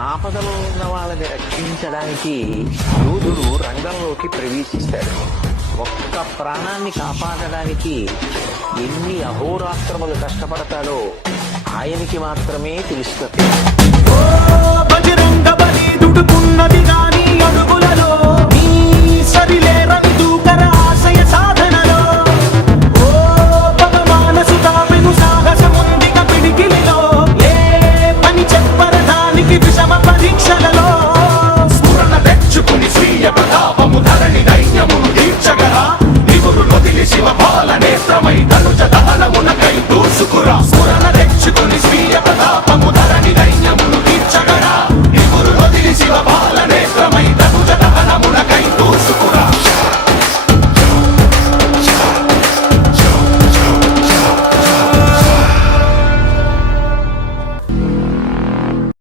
ఆపదలో ఉన్న వాళ్ళని రక్షించడానికి యూదుడు రంగంలోకి ప్రవేశిస్తాడు ఒక్క ప్రాణాన్ని కాపాడడానికి ఎన్ని అహోరాత్రములు కష్టపడతాడో ఆయనకి మాత్రమే తెలుస్తుంది. దహనమునకై దూసుకురా. స్ఫురణ రక్షకుని స్వీయ ప్రతాపము